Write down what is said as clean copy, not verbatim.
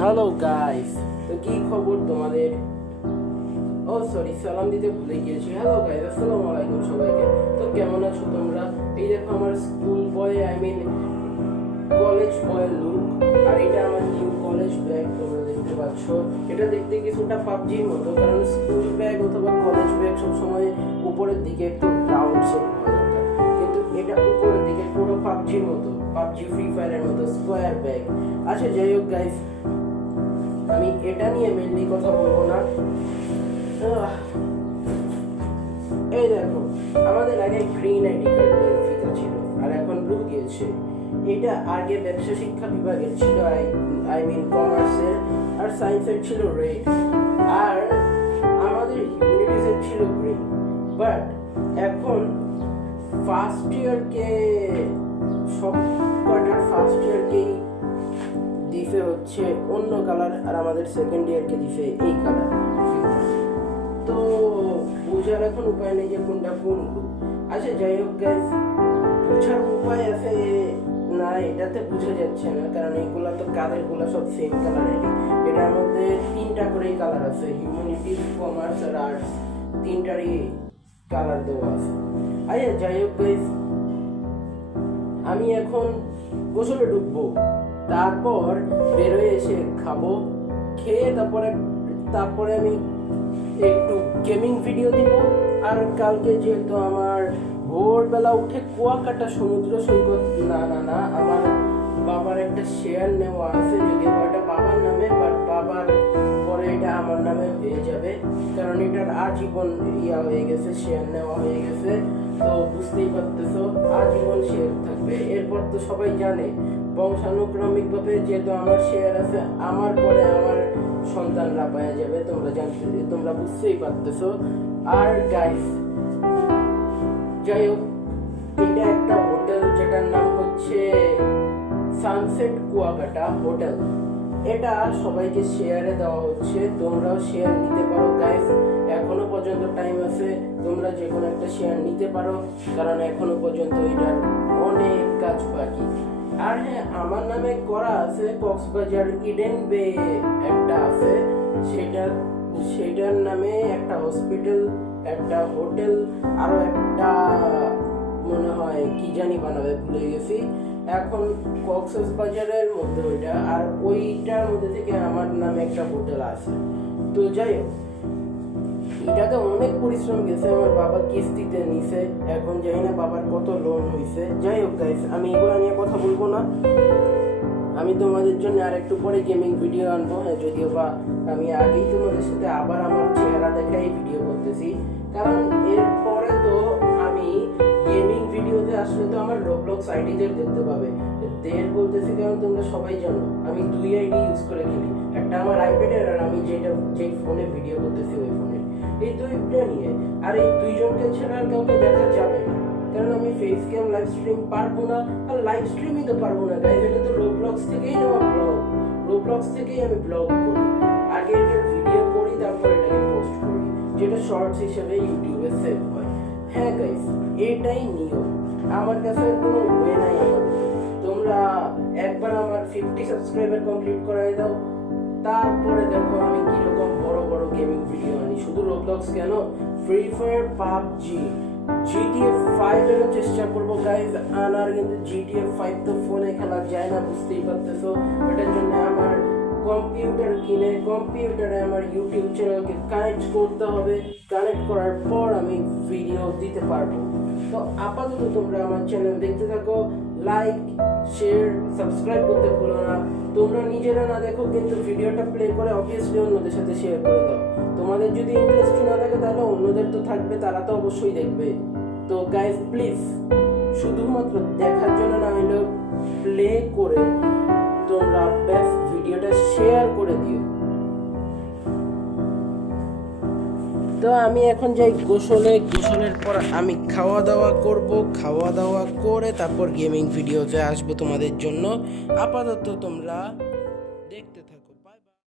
Hello guys, তো কি খবর তোমাদের? ও সরি, সালাম দিতে ভুলে গিয়েছি। হ্যালো গাইস, আসসালামু আলাইকুম সবাইকে। তো কেমন আছো তোমরা? এই দেখো আমার স্কুল বয়, কলেজ বয়ের লুক। আর এটা আমার নিউ কলেজ ব্যাগ, তোমরা দেখতে পাচ্ছ। এটা দেখতে কিছুটা পাবজির মতো, কারণ স্কুল ব্যাগ অথবা কলেজ ব্যাগ সবসময় উপরের দিকে একটু রাউন্ড শেপ হওয়া দরকার, কিন্তু এটা উপরের দিকে পুরো পাবজির মতো, পাবজি ফ্রি ফায়ারের মতো স্কোয়ার ব্যাগ। আচ্ছা যাই হোক গাইস, আমি এটা নিয়ে মেনলি কথা বলবো না। এই দেখো, আমাদের আগে গ্রিন আইডি কার্ডের ফিতা ছিল আর এখন ব্লু দিয়েছে। এটা আগে ব্যবসা শিক্ষা বিভাগের ছিল, কমার্সের, আর সায়েন্সের ছিল রেড, আর আমাদের হিউম্যানিটিজের ছিল গ্রিন। বাট এখন ফার্স্ট ইয়ারকে, সব কয়টার ফার্স্ট ইয়ারকেই দিছে হচ্ছে অন্য কালার, আর আমাদের সেকেন্ড ইয়ারকে দিছে এই কালার। তো বোঝার এখন উপায় নেই যে কোনটা কোন গ্রুপ। আচ্ছা যাই হোক গাইস, বোঝার উপায় আছে না, এটাতে বোঝা যাচ্ছে না, কারণ এইগুলা তো কালার গুলা সব সেম কালারেরই। এটার মধ্যে তিনটা করেই কালার আছে, হিউম্যানিটিজ, কমার্স আর আর্টস, তিনটারই কালার দেওয়া আছে। আচ্ছা যাই হোক গাইস, আমি এখন গোসলে ঢুকবো, তারপর বেরোয় এসে খাবো, খেয়ে তারপরে আমি একটু গেমিং ভিডিও দিব। আর কালকে যেহেতু আমার ভোরবেলা উঠে কুয়াকাটা সমুদ্র সৈকত, না আমার বাবার একটা শেয়ার নেওয়া আছে, যদিও এটা বাবার নামে, বাট বাবার পরে এটা আমার নামে হয়ে যাবে, কারণ এটার আজীবন হয়ে গেছে, শেয়ার নেওয়া হয়ে গেছে। তো বুঝতেই পারতেছো, আজীবন শেয়ার থাকবে। এরপর তো সবাই জানে বংশানুক্রমিক ভাবে যেহেতু আমার শেয়ার আছে, আমার পরে আমার সন্তানরা পাওয়া যাবে, তোমরা বুঝতেই পারতেছো। আর গাইস যাই হোক, এটা একটা হোটেল যেটার নাম হচ্ছে সানসেট কুয়াকাটা হোটেল। এটা সবাইকে শেয়ারে দেওয়া হচ্ছে, তোমরাও শেয়ার নিতে পারো গাইস, এখনো পর্যন্ত টাইম আছে, তোমরা যে কোনো একটা শেয়ার নিতে পারো, কারণ এখনো পর্যন্ত এটার অনেক কাজ বাকি। আর হ্যাঁ, আমার নামে করা আছে কক্সবাজার ইডেন বে একটা আছে, সেটার নামে একটা হসপিটাল, একটা হোটেল, আরো একটা মনে হয় কি জানি বানাবে, ভুলে গেছি এখন। কক্সবাজারের মধ্যে ওইটা, আর ওইটার মধ্যে থেকে আমার নামে একটা হোটেল আছে। তো যাই হোক, এটাতে অনেক পরিশ্রম গেছে, আমার বাবা কিস্তিতে নিছে, এখন জানি না বাবার কত লোন হয়েছে। যাই হোক গাইস, আমি এগুলো নিয়ে কথা বলবো না, আমি তোমাদের জন্য আর একটু পরে গেমিং ভিডিও আনবো। হ্যাঁ, যদিও বা আমি আগেই তোমাদের সাথে আবার আমার চেহারা দেখাই ভিডিও করতেছি, কারণ এরপরে তো আমি গেমিং ভিডিওতে আসলে তো আমার রোবলক্স আইডিতে দেখতে পাবে। বলতেছি কারণ তোমরা সবাই জানো আমি দুই আইডি ইউজ করে খেলি, একটা আমার আইপ্যাডের, আর আমি যে ফোনে ভিডিও করতেছি ওই ফোনে, এই দুইটা নিয়ে। আর এই দুইজনকে ছাড়া আর কাউকে দেখা যাবে না, কারণ আমি ফেস ক্যাম লাইভ স্ট্রিম পারবো না, আর লাইভ স্ট্রিমই তো পারবো না গাইজ, এটা তো রোবলক্স থেকেই নেওয়া ব্লগ, রোবলক্স থেকেই আমি ব্লগ করি, আগে এটার ভিডিও করি, তারপর এটাকে পোস্ট করি, যেটা শর্টস হিসেবে ইউটিউবে সেভ হয়। হ্যাঁ গাইজ, এটাই নিয়ম, আমার কাছে কোনো ওয়ে নাই। তোমরা একবার আমার 50 সাবস্ক্রাইবার কমপ্লিট করাই দাও, তারপরে দেখো আমি কিরকম বড় বড় গেমিং ভিডিও আনি। শুধু রোবলক্স কেন, ফ্রি ফায়ার, পাবজি, জিটিএ 5 এরও চেষ্টা করবো গাইজ আনার, কিন্তু জিটিএ 5 তো ফোনে খেলা যায় না, বুঝতেই পারতেছো। এটার জন্য আমার কম্পিউটার কিনে কম্পিউটারে আমার ইউটিউব চ্যানেলকে কানেক্ট করতে হবে, কানেক্ট করার পর আমি ভিডিও দিতে পারবো। তো আপাতত তোমরা আমার চ্যানেল দেখতে থাকো, লাইক, শেয়ার, সাবস্ক্রাইব করতে ভুলো না। তোমরা নিজেরা না দেখো, কিন্তু ভিডিওটা প্লে করে অবভিয়াসলি অন্যদের সাথে শেয়ার করে দাও। তোমাদের যদি ইন্টারেস্ট না থাকে তাহলে অন্যদের তো থাকবে, তারা তো অবশ্যই দেখবে। তো গাইজ প্লিজ, শুধুমাত্র দেখার জন্য না হলেও প্লে করে তোমরা বেস্ট ভিডিওটা শেয়ার করে দিও। তো আমি এখন যাই গোসলের পর আমি খাওয়া দাওয়া করব, খাওয়া দাওয়া করে তারপর গেমিং ভিডিওতে আসবো তোমাদের জন্য। আপাতত তোমরা